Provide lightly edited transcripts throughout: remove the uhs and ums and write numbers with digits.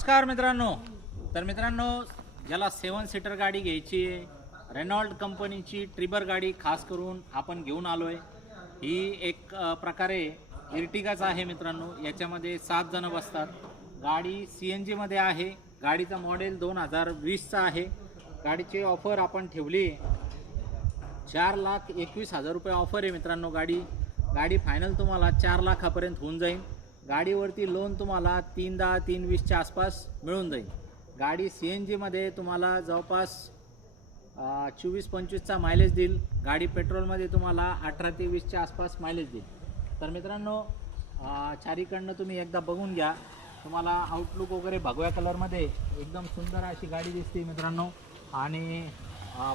नमस्कार मित्रांनो. तर मित्रांनो, ज्याला 7 सीटर गाडी घ्यायची आहे, रेनॉल्ट कंपनीची ट्रिबर गाडी खास करून आपण घेऊन आलोय. ही एक प्रकारे इर्टिगाच आहे मित्रांनो. याच्यामध्ये 7 जण बसतात. गाडी CNG मध्ये आहे. गाडीचा मॉडेल 2020चा आहे. गाडीची ऑफर आपण ठेवली 4,21,000 रुपये ऑफर आहे मित्रांनो. गाडी फायनल तुम्हाला 4 लाखापर्यंत होऊन जाईल. गाडीवरती लोन तुम्हाला 3,10 3,20च्या आसपास मिळून जाईल. गाडी CNG मध्ये तुम्हाला जवळपास 24-25चा मायलेज देईल. गाडी पेट्रोलमध्ये तुम्हाला 18 ते 20च्या आसपास मायलेज देईल. तर मित्रांनो, चारीकडनं तुम्ही एकदा बघून घ्या. तुम्हाला आउटलुक वगैरे भगव्या कलरमध्ये एकदम सुंदर अशी गाडी दिसते मित्रांनो. आणि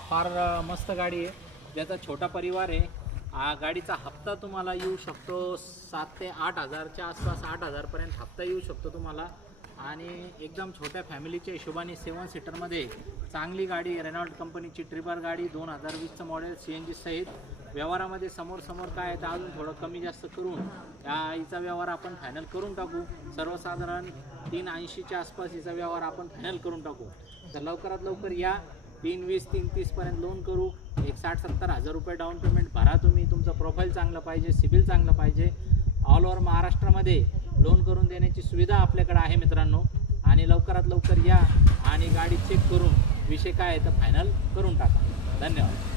फार मस्त गाडी आहे. ज्याचा छोटा परिवार आहे. गाडीचा हप्ता तुम्हाला येऊ शकतो 7 ते 8 हजारच्या आसपास, 8 हजारपर्यंत हप्ता येऊ शकतो तुम्हाला. आणि एकदम छोट्या फॅमिलीच्या हिशोबाने 7 सीटरमध्ये चांगली गाडी, रेनॉल्ट कंपनीची ट्रिबर गाडी 2020चं मॉडेल CNG सहित. व्यवहारामध्ये समोर काय आहे तर अजून थोडं कमी जास्त करून हिचा व्यवहार आपण फायनल करून टाकू. सर्वसाधारण 380च्या आसपास हिचा व्यवहार आपण फायनल करून टाकू. तर लवकरात लवकर या. 320 330पर्यंत लोन करू. एक 60-70 हजार रुपये डाऊन पेमेंट भरा तुम्ही. तुमचं प्रोफाईल चांगलं पाहिजे, सिबिल चांगलं पाहिजे. ऑल ओव्हर महाराष्ट्रामध्ये लोन करून देण्याची सुविधा आपल्याकडे आहे मित्रांनो. आणि लवकरात लवकर या आणि गाडी चेक करून विषय काय आहे तर फायनल करून टाका. धन्यवाद.